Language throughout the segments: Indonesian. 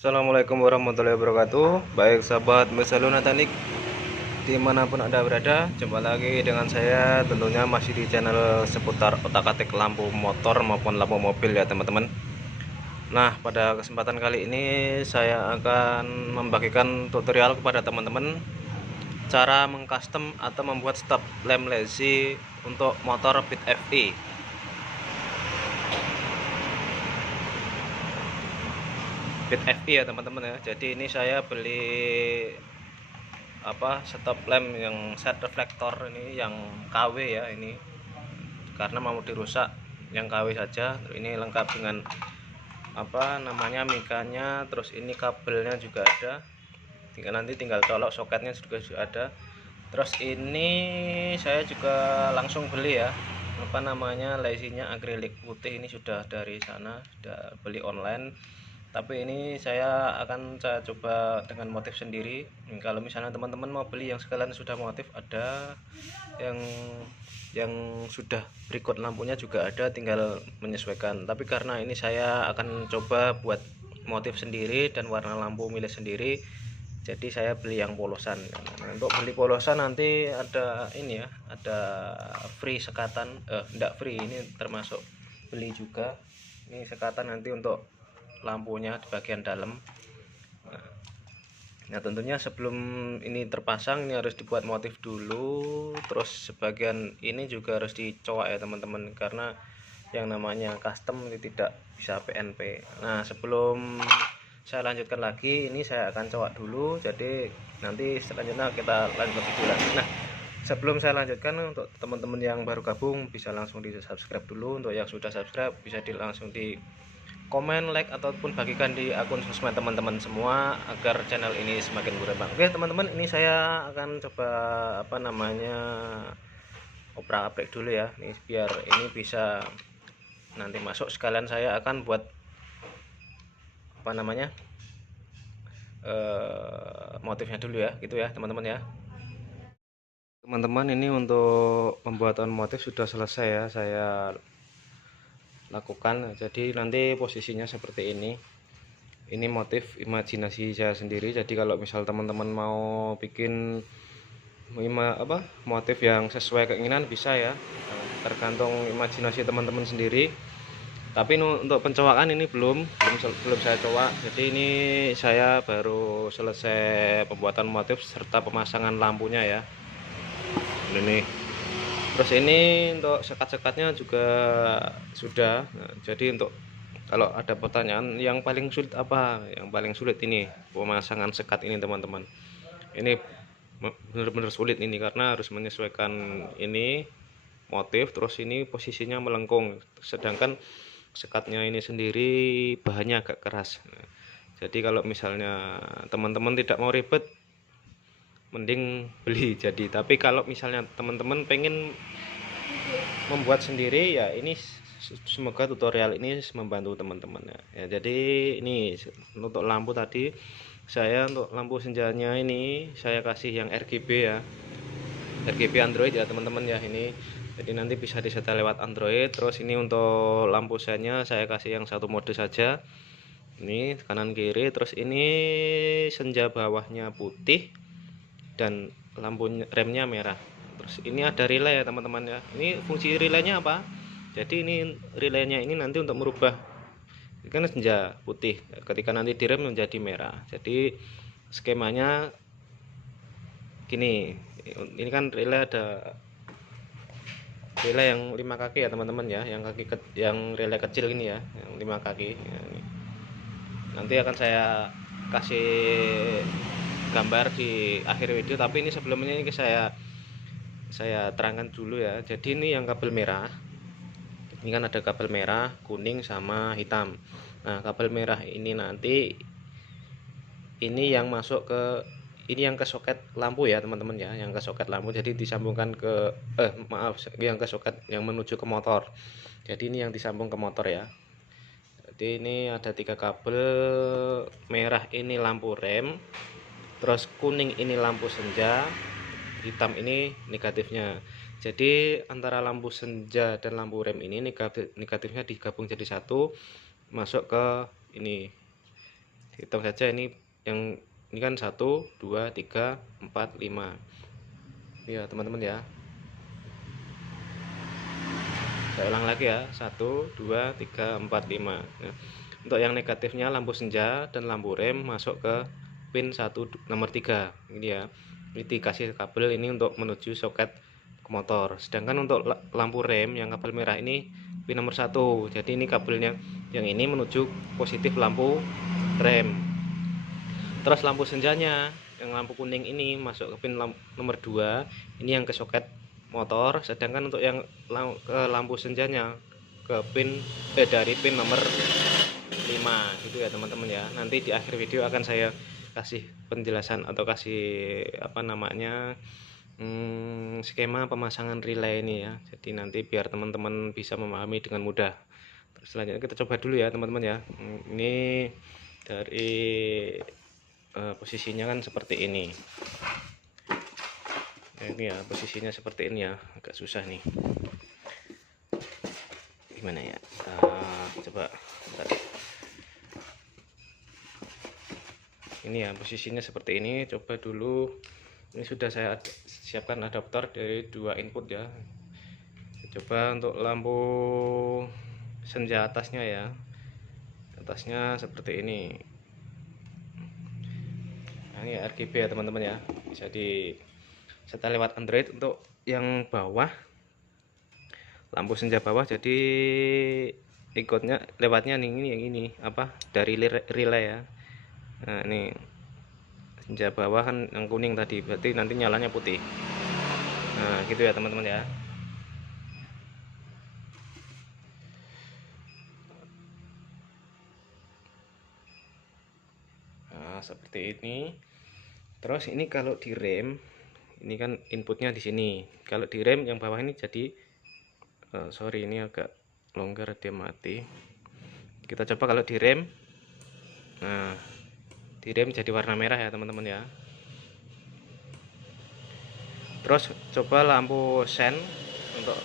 Assalamualaikum warahmatullahi wabarakatuh. Baik sahabat Mesaluna Teknik dimanapun anda berada, jumpa lagi dengan saya, tentunya masih di channel seputar otak-atik lampu motor maupun lampu mobil ya teman-teman. Nah, pada kesempatan kali ini saya akan membagikan tutorial kepada teman-teman cara mengcustom atau membuat stop lamp lazy untuk motor Fit FI. Fit FI ya teman-teman ya. Jadi ini saya beli stop lamp yang set reflektor ini yang KW ya, ini karena mau dirusak yang KW saja. Ini lengkap dengan mikanya, terus ini kabelnya juga ada, tinggal colok soketnya juga ada. Terus ini saya juga langsung beli ya, lazy-nya akrilik putih, ini sudah dari sana, sudah beli online. Tapi ini saya coba dengan motif sendiri. Kalau misalnya teman-teman mau beli yang sekalian sudah motif, ada yang sudah berikut lampunya juga ada, tinggal menyesuaikan. Tapi karena ini saya akan coba buat motif sendiri dan warna lampu milih sendiri, jadi saya beli yang polosan. Untuk beli polosan nanti ada ini ya, ada free sekatan, enggak free, ini termasuk beli juga. Ini sekatan nanti untuk lampunya di bagian dalam. Nah, tentunya sebelum ini terpasang, ini harus dibuat motif dulu. Terus sebagian ini juga harus dicowak ya teman-teman, karena yang namanya custom ini tidak bisa PNP. Nah, sebelum saya lanjutkan lagi, ini saya akan cowak dulu. Jadi nanti selanjutnya kita lanjut video lagi. Nah, sebelum saya lanjutkan, untuk teman-teman yang baru gabung bisa langsung di subscribe dulu. Untuk yang sudah subscribe bisa langsung di komen, like, ataupun bagikan di akun sosmed teman-teman semua agar channel ini semakin berkembang. Oke teman-teman, ini saya akan coba oprak-aprik dulu ya, ini biar ini bisa nanti masuk. Sekalian saya akan buat motifnya dulu ya, gitu ya teman-teman ya. Teman-teman, ini untuk pembuatan motif sudah selesai ya, saya lakukan. Jadi nanti posisinya seperti ini motif imajinasi saya sendiri. Jadi kalau misal teman-teman mau bikin motif yang sesuai keinginan bisa ya, tergantung imajinasi teman-teman sendiri. Tapi untuk pencowakan ini belum saya coba. Jadi ini saya baru selesai pembuatan motif serta pemasangan lampunya ya, ini. Terus ini untuk sekat-sekatnya juga sudah. Nah, jadi untuk kalau ada pertanyaan yang paling sulit apa, yang paling sulit ini pemasangan sekat ini teman-teman. Ini benar-benar sulit ini karena harus menyesuaikan ini motif, terus ini posisinya melengkung, sedangkan sekatnya ini sendiri bahannya agak keras. Nah, jadi kalau misalnya teman-teman tidak mau ribet, mending beli jadi. Tapi kalau misalnya teman-teman pengen membuat sendiri ya, ini semoga tutorial ini membantu teman-teman ya. Jadi ini untuk lampu tadi, untuk lampu senjanya ini saya kasih yang RGB ya, RGB Android ya teman-teman ya. Ini jadi nanti bisa disetel lewat Android. Terus ini untuk lampu sennya saya kasih yang satu mode saja, ini kanan kiri. Terus ini senja bawahnya putih dan lampu remnya merah. Terus ini ada relay ya teman-teman ya. Ini fungsi relaynya apa? Jadi ini relaynya ini nanti untuk merubah, ini kan senja putih, ketika nanti direm menjadi merah. Jadi skemanya gini, ini kan relay, ada relay yang 5 kaki ya teman-teman ya, yang relay kecil ini ya, yang 5 kaki ya, ini. Nanti akan saya kasih gambar di akhir video, tapi ini sebelumnya ini saya terangkan dulu ya. Jadi ini yang kabel merah, ini kan ada kabel merah, kuning, sama hitam. Nah, kabel merah ini nanti ini yang masuk ke yang ke soket lampu ya teman-teman ya, yang ke soket lampu. Jadi disambungkan ke yang ke soket yang menuju ke motor. Jadi ini yang disambung ke motor ya. Jadi ini ada 3 kabel. Merah ini lampu rem, terus kuning ini lampu senja, hitam ini negatifnya. Jadi antara lampu senja dan lampu rem ini negatifnya digabung jadi satu, masuk ke ini hitung saja ini yang ini kan 1 2 3 4 5 ya teman-teman ya. Saya ulang lagi ya, 1 2 3 4 5. Nah, untuk yang negatifnya lampu senja dan lampu rem masuk ke pin 1 nomor 3 ini ya. Ini dikasih kabel ini untuk menuju soket ke motor. Sedangkan untuk lampu rem yang kabel merah ini pin nomor 1. Jadi ini kabelnya yang ini menuju positif lampu rem. Terus lampu senjanya yang lampu kuning ini masuk ke pin nomor 2, ini yang ke soket motor. Sedangkan untuk yang ke lampu senjanya ke pin dari pin nomor 5 gitu ya teman-teman ya. Nanti di akhir video akan saya kasih penjelasan atau kasih apa namanya skema pemasangan relay ini ya. Jadi nanti biar teman-teman bisa memahami dengan mudah. Terus selanjutnya kita coba dulu ya teman-teman ya. Ini dari posisinya kan seperti ini. Ini ya posisinya seperti ini ya, agak susah nih. Gimana ya? Coba bentar. Ini ya posisinya seperti ini. Coba dulu. Ini sudah saya siapkan adaptor dari 2 input ya. Coba untuk lampu senja atasnya ya. Atasnya seperti ini. Nah, ini RGB ya teman-teman ya. Bisa di setel lewat Android. Untuk yang bawah lampu senja bawah, jadi ikutnya lewatnya nih ini yang ini apa dari relay ya. Nah ini senja bawah kan yang kuning tadi, berarti nanti nyalanya putih. Nah gitu ya teman-teman ya. Nah seperti ini. Terus ini kalau di rem ini kan inputnya di sini. Kalau di rem yang bawah ini jadi sorry ini agak longgar, dia mati. Kita coba kalau di rem. Nah di rem jadi warna merah ya teman-teman ya. Terus coba lampu sen. Untuk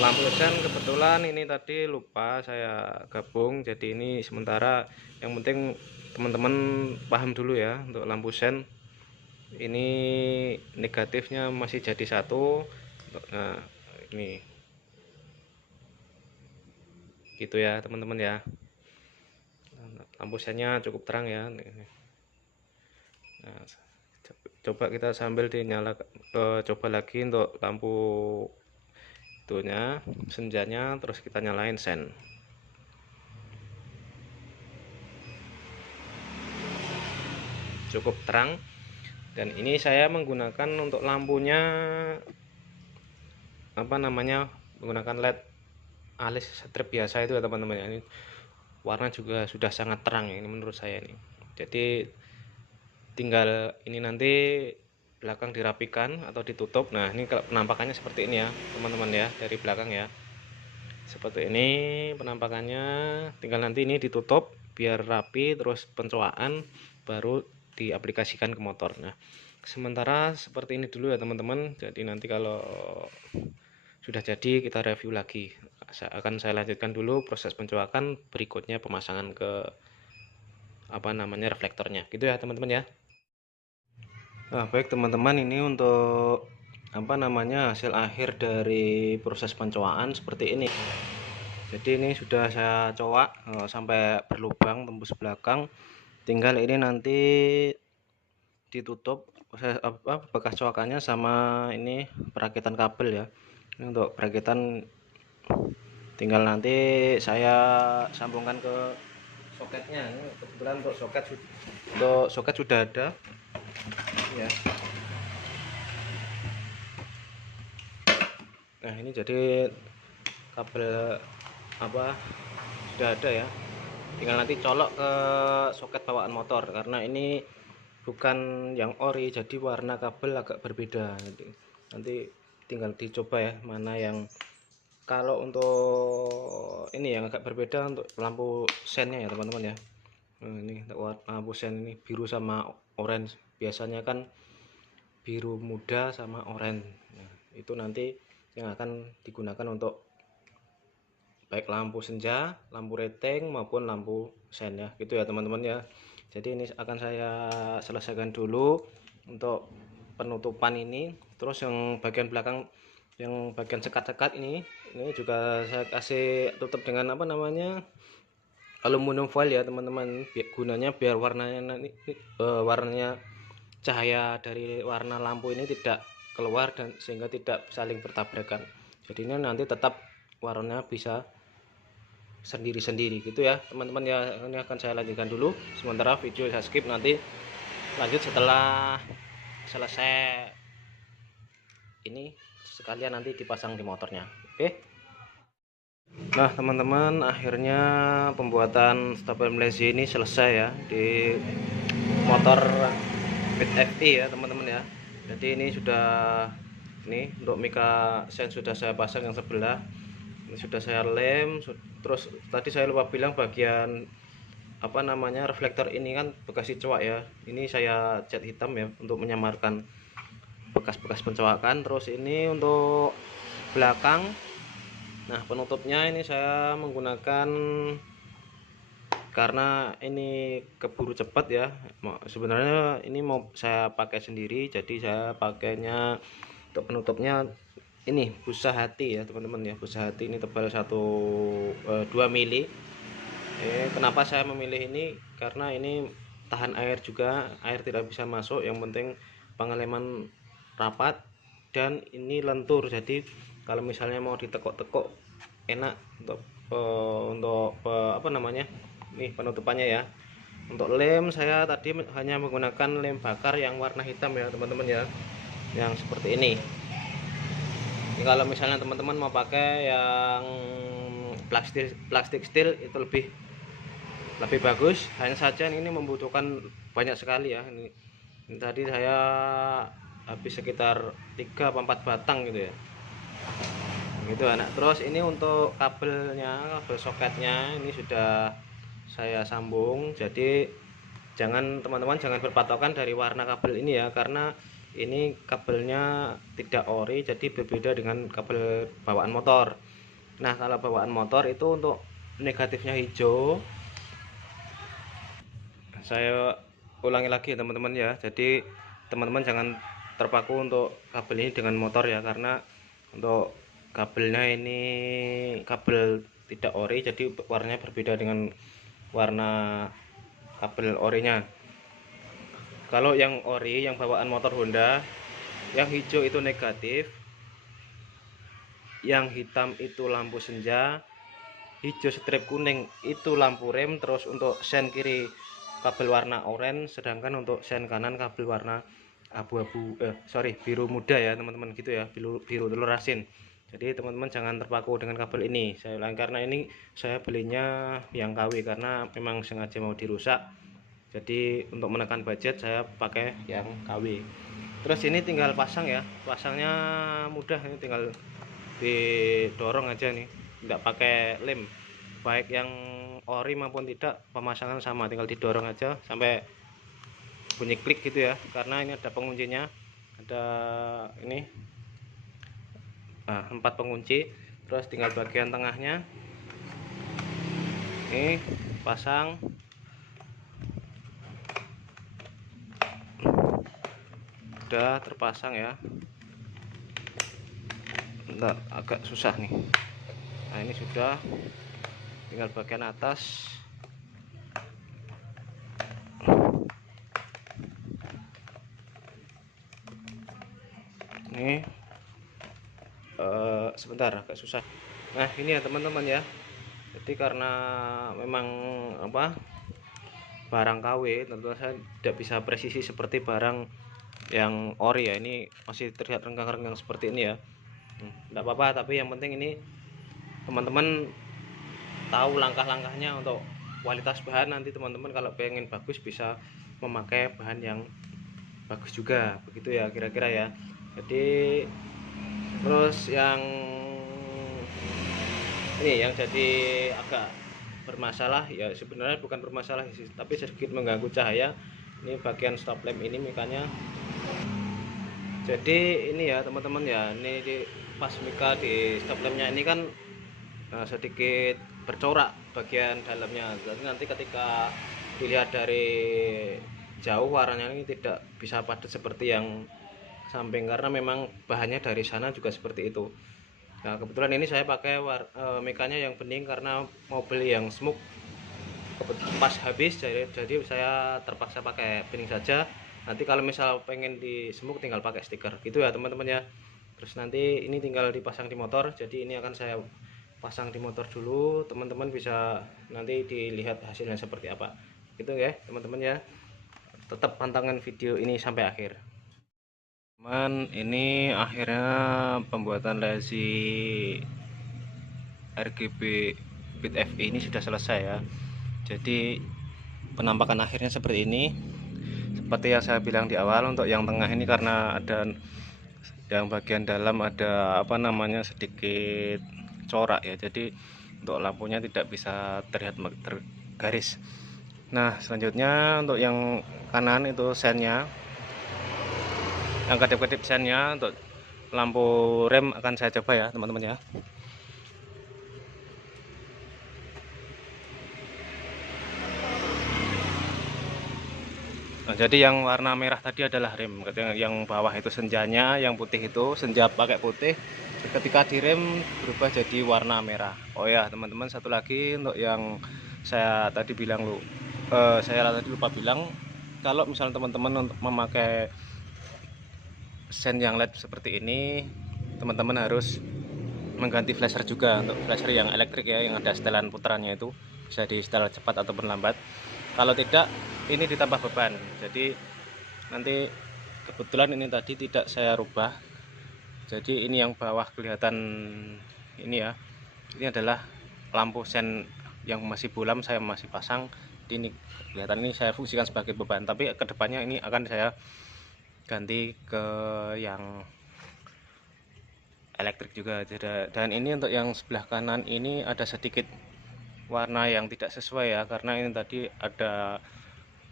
lampu sen kebetulan ini tadi lupa saya gabung, jadi ini sementara. Yang penting teman-teman paham dulu ya. Untuk lampu sen ini negatifnya masih jadi 1. Nah ini gitu ya teman-teman ya. Lampu sennya cukup terang ya. Nah, coba kita sambil dinyala coba lagi untuk lampu itunya senjanya, terus kita nyalain sen. Cukup terang. Dan ini saya menggunakan untuk lampunya apa namanya, menggunakan LED alis strip biasa itu ya teman-teman. Ini warna juga sudah sangat terang ini menurut saya ini. Jadi tinggal ini nanti belakang dirapikan atau ditutup. Nah ini kalau penampakannya seperti ini ya teman-teman ya, dari belakang ya seperti ini penampakannya. Tinggal nanti ini ditutup biar rapi, terus pencowaan baru diaplikasikan ke motor. Nah sementara seperti ini dulu ya teman-teman. Jadi nanti kalau sudah jadi kita review lagi. Akan saya lanjutkan dulu proses pencowakan, berikutnya pemasangan ke apa namanya reflektornya gitu ya teman-teman ya. Nah baik teman-teman, ini untuk apa namanya hasil akhir dari proses pencowaan seperti ini. Jadi ini sudah saya cowak sampai berlubang tembus belakang. Tinggal ini nanti ditutup bekas cowakannya sama ini perakitan kabel ya. Ini untuk perakitan tinggal nanti saya sambungkan ke soketnya. Ini kebetulan untuk soket sudah ada ya. Nah ini jadi kabel apa sudah ada ya, tinggal nanti colok ke soket bawaan motor. Karena ini bukan yang ori, jadi warna kabel agak berbeda. Nanti tinggal dicoba ya mana yang, kalau untuk ini yang agak berbeda untuk lampu sennya ya teman-teman ya. Nah, ini lampu sen ini biru sama orange, biasanya kan biru muda sama oranye. Nah, itu nanti yang akan digunakan untuk baik lampu senja, lampu rating maupun lampu sen ya. Gitu ya teman-teman ya. Jadi ini akan saya selesaikan dulu untuk penutupan ini. Terus yang bagian belakang, yang bagian sekat-sekat ini juga saya kasih tutup dengan apa namanya, aluminium foil ya teman-teman. Gunanya biar warnanya nanti warnanya cahaya dari warna lampu ini tidak keluar dan sehingga tidak saling bertabrakan. Jadi ini nanti tetap warnanya bisa sendiri-sendiri gitu ya teman-teman ya. Ini akan saya lanjutkan dulu, sementara video saya skip, nanti lanjut setelah selesai ini sekalian nanti dipasang di motornya. Oke. Nah teman-teman, akhirnya pembuatan stopper Malaysia ini selesai ya di motor Fit FI ya teman-teman ya. Jadi ini sudah, ini untuk mika sen sudah saya pasang yang sebelah, ini sudah saya lem. Terus tadi saya lupa bilang bagian apa namanya, reflektor ini kan bekas coak ya, ini saya cat hitam ya untuk menyamarkan bekas-bekas pencoakan. Terus ini untuk belakang, nah penutupnya ini saya menggunakan, karena ini keburu cepat ya, sebenarnya ini mau saya pakai sendiri, jadi saya pakainya untuk penutupnya ini busa hati ya teman-teman ya. Busa hati ini tebal 2 mili. Kenapa saya memilih ini, karena ini tahan air juga, air tidak bisa masuk, yang penting pengeleman rapat, dan ini lentur, jadi kalau misalnya mau ditekuk-tekuk enak untuk apa namanya, nih penutupannya ya. Untuk lem saya tadi hanya menggunakan lem bakar yang warna hitam ya teman-teman ya, yang seperti ini. Ini kalau misalnya teman-teman mau pakai yang plastik steel itu lebih bagus. Hanya saja ini membutuhkan banyak sekali ya. Ini tadi saya habis sekitar 3 atau 4 batang gitu ya, gitu anak. Terus ini untuk kabelnya, kabel soketnya ini sudah saya sambung. Jadi teman-teman jangan berpatokan dari warna kabel ini ya, karena ini kabelnya tidak ori, jadi berbeda dengan kabel bawaan motor. Nah kalau bawaan motor itu untuk negatifnya hijau, saya ulangi lagi teman-teman ya. Jadi teman-teman jangan terpaku untuk kabel ini dengan motor ya, karena untuk kabelnya ini kabel tidak ori, jadi warnanya berbeda dengan warna kabel orinya. Kalau yang ori, yang bawaan motor Honda, yang hijau itu negatif, yang hitam itu lampu senja, hijau strip kuning itu lampu rem. Terus untuk sen kiri kabel warna oranye, sedangkan untuk sen kanan kabel warna abu-abu biru muda ya teman-teman, gitu ya, biru telur asin. Jadi teman-teman jangan terpaku dengan kabel ini. Saya ulang, karena ini saya belinya yang KW karena memang sengaja mau dirusak. Jadi untuk menekan budget saya pakai yang KW. Terus ini tinggal pasang ya, pasangnya mudah, ini tinggal didorong aja nih, tidak pakai lem. Baik yang ori maupun tidak, pemasangan sama, tinggal didorong aja sampai bunyi klik gitu ya, karena ini ada penguncinya, ada ini 4 pengunci. Terus tinggal bagian tengahnya ini pasang, udah terpasang ya. Bentar, agak susah nih. Nah ini sudah, tinggal bagian atas. Ini sebentar, agak susah. Nah ini ya teman-teman ya, jadi karena memang apa, barang KW, tentu saya tidak bisa presisi seperti barang yang ori ya. Ini masih terlihat renggang-renggang seperti ini ya, tidak apa-apa. Tapi yang penting ini teman-teman tahu langkah-langkahnya untuk kualitas bahan. Nanti teman-teman kalau pengen bagus bisa memakai bahan yang bagus juga, begitu ya kira-kira ya. Jadi terus yang ini yang jadi agak bermasalah ya, sebenarnya bukan bermasalah sih, tapi sedikit mengganggu cahaya. Ini bagian stop lamp ini mikanya. Jadi ini ya teman-teman ya, ini di pas mika di stop lampnya ini kan sedikit bercorak bagian dalamnya. Jadi nanti ketika dilihat dari jauh warnanya ini tidak bisa padat seperti yang samping, karena memang bahannya dari sana juga seperti itu. Nah kebetulan ini saya pakai mekanya yang bening karena mau beli yang smoke pas habis, jadi saya terpaksa pakai bening saja. Nanti kalau misal pengen di smoke tinggal pakai stiker gitu ya teman-teman ya. Terus nanti ini tinggal dipasang di motor, jadi ini akan saya pasang di motor dulu, teman-teman bisa nanti dilihat hasilnya seperti apa gitu ya teman-teman ya. Tetap pantengin video ini sampai akhir. Teman, ini akhirnya pembuatan lazy RGB Beat FE ini sudah selesai ya. Jadi penampakan akhirnya seperti ini. Seperti yang saya bilang di awal, untuk yang tengah ini karena ada yang bagian dalam ada apa namanya sedikit corak ya, jadi untuk lampunya tidak bisa terlihat garis. Nah selanjutnya untuk yang kanan itu sennya, yang kedip-kedip sennya untuk lampu rem akan saya coba ya teman-teman ya. Nah, jadi yang warna merah tadi adalah rem, yang bawah itu senjanya, yang putih itu senja pakai putih, ketika direm berubah jadi warna merah. Oh ya teman-teman, satu lagi untuk yang saya tadi bilang saya tadi lupa bilang, kalau misalnya teman-teman untuk memakai sen yang LED seperti ini, teman-teman harus mengganti flasher juga. Untuk flasher yang elektrik ya, yang ada setelan putarannya itu bisa di setel cepat ataupun lambat. Kalau tidak, ini ditambah beban. Jadi nanti kebetulan ini tadi tidak saya rubah, jadi ini yang bawah kelihatan ini ya, ini adalah lampu sen yang masih bulam saya masih pasang. Ini kelihatan, ini saya fungsikan sebagai beban, tapi kedepannya ini akan saya ganti ke yang elektrik juga. Dan ini untuk yang sebelah kanan ini ada sedikit warna yang tidak sesuai ya, karena ini tadi ada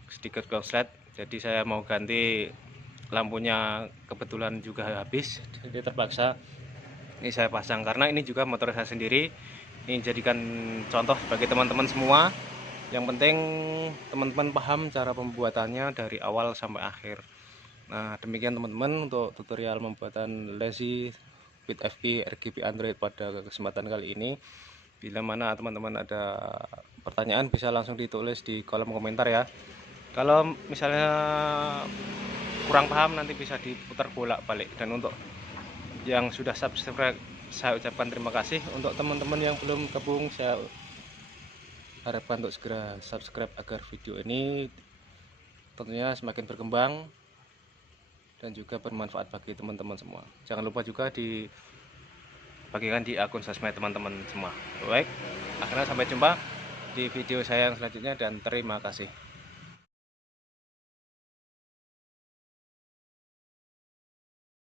sedikit konslet, jadi saya mau ganti lampunya, kebetulan juga habis, jadi terpaksa ini saya pasang. Karena ini juga motor saya sendiri, ini jadikan contoh bagi teman-teman semua. Yang penting teman-teman paham cara pembuatannya dari awal sampai akhir. Nah demikian teman-teman untuk tutorial pembuatan lazy Beat FE RGB Android pada kesempatan kali ini. Bila mana teman-teman ada pertanyaan bisa langsung ditulis di kolom komentar ya. Kalau misalnya kurang paham nanti bisa diputar bolak-balik. Dan untuk yang sudah subscribe saya ucapkan terima kasih. Untuk teman-teman yang belum gabung saya harapkan untuk segera subscribe agar video ini tentunya semakin berkembang dan juga bermanfaat bagi teman-teman semua. Jangan lupa juga bagikan di akun sosmed teman-teman semua. Baik, akhirnya sampai jumpa di video saya yang selanjutnya dan terima kasih.